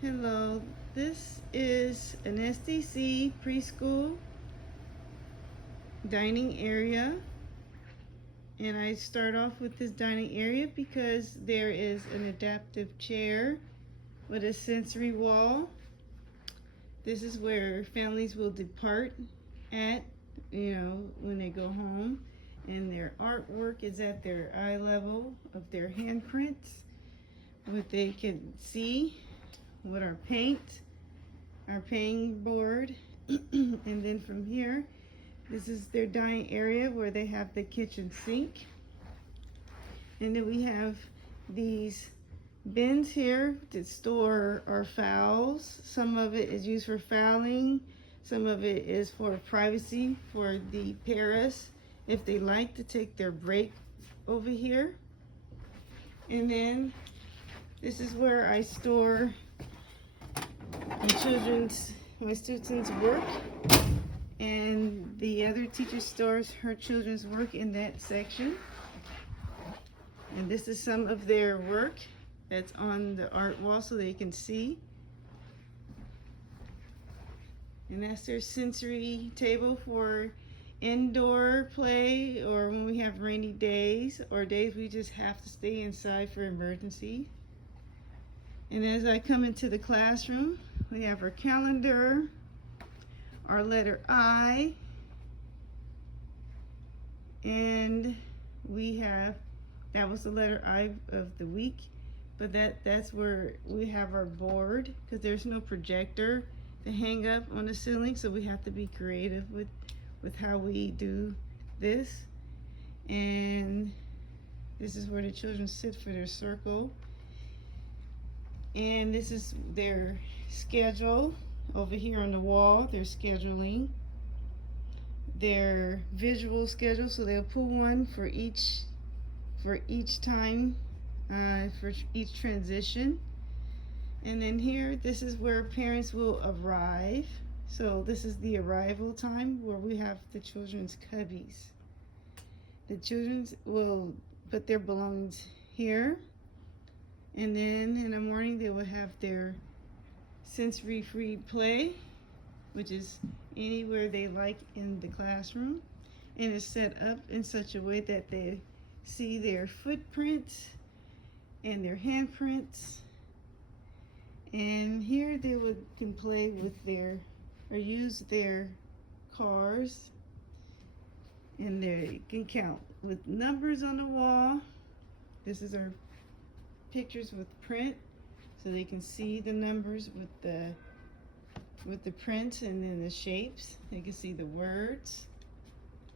Hello, this is an SDC preschool dining area, and I start off with this dining area because there is an adaptive chair with a sensory wall. This is where families will depart at, when they go home, and their artwork is at their eye level of their handprints, what they can see, what our painting board, and then from here, this is their dining area where they have the kitchen sink. And then we have these bins here to store our fowls. Some of it is used for fouling. Some of it is for privacy for the paras if they like to take their break over here. And then this is where I store my students' work, and the other teacher stores her children's work in that section. And this is some of their work that's on the art wall so they can see. And that's their sensory table for indoor play, or when we have rainy days or days we just have to stay inside for emergency. And as I come into the classroom, we have our calendar, our letter I, and that was the letter I of the week, but that's where we have our board, because there's no projector to hang up on the ceiling, so we have to be creative with how we do this. And this is where the children sit for their circle. And this is their schedule over here on the wall. They're scheduling their visual schedule, so they'll pull one for each time, for each transition. And then here, this is where parents will arrive. So this is the arrival time where we have the children's cubbies. The children will put their belongings here, and then in the morning they will have their sensory-free play, which is anywhere they like in the classroom, and it's set up in such a way that they see their footprints and their handprints. And here they can play with or use their cars, and they can count with numbers on the wall. This is our pictures with print, so they can see the numbers with the print, and then the shapes. They can see the words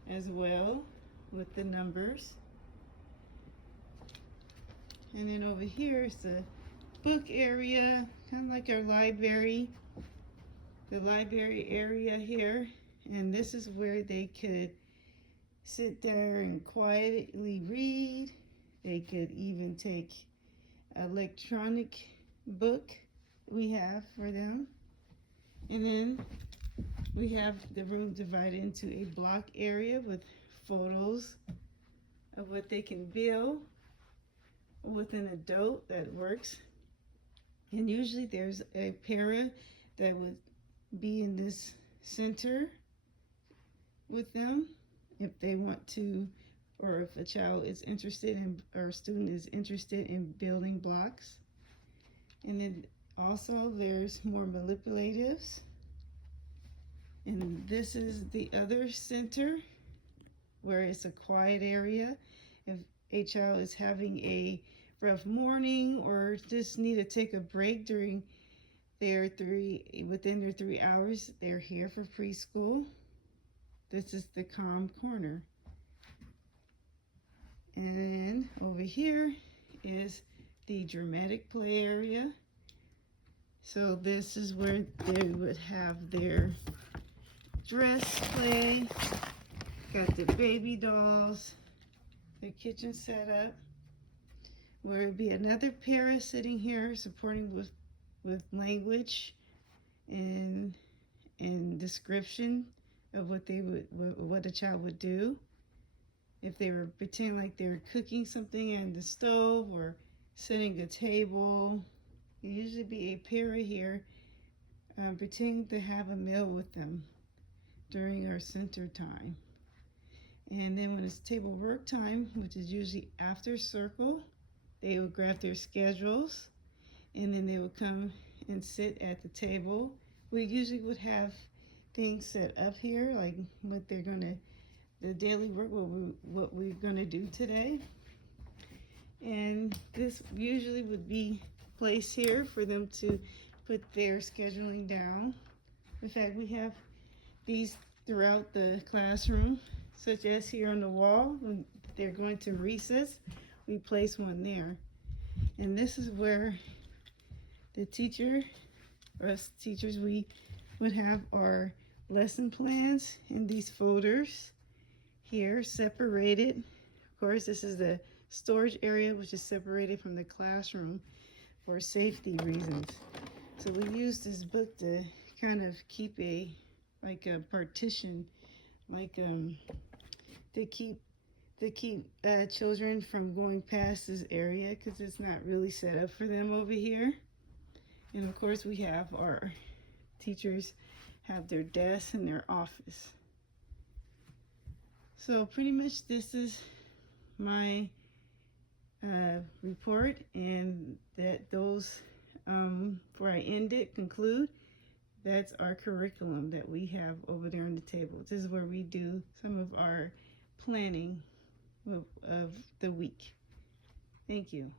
as well with the numbers. And then over here is the book area, kind of like our library, the library area here. And this is where they could sit there and quietly read. They could even take electronic book we have for them. And then we have the room divided into a block area with photos of what they can build with an adult that works. And usually there's a para that would be in this center with them if they want to, or if a child is interested in, or a student is interested in building blocks. And then also there's more manipulatives. And this is the other center where it's a quiet area. If a child is having a rough morning or just need to take a break within their 3 hours, they're here for preschool. This is the calm corner. And then over here is the dramatic play area. So this is where they would have their dress play, got the baby dolls, the kitchen set up, where it would be another para sitting here supporting with language and description of what a child would do if they were pretending like they were cooking something on the stove or setting a table usually be a pair here pretending to have a meal with them during our center time. And then when it's table work time, which is usually after circle, they will grab their schedules and then they would come and sit at the table. We usually would have things set up here, like what they're gonna, the daily work, what we're gonna do today. And this usually would be placed here for them to put their scheduling down. In fact, we have these throughout the classroom, such as here on the wall when they're going to recess, we place one there. And this is where the teacher, or us teachers, we would have our lesson plans in these folders here, separated. Of course, this is the storage area, which is separated from the classroom for safety reasons. So we use this book to kind of keep a partition, to keep children from going past this area, because it's not really set up for them over here. And of course, we have our teachers have their desks in their office. So pretty much this is my report, and that those, before I end it, conclude, that's our curriculum that we have over there on the table. This is where we do some of our planning of the week. Thank you.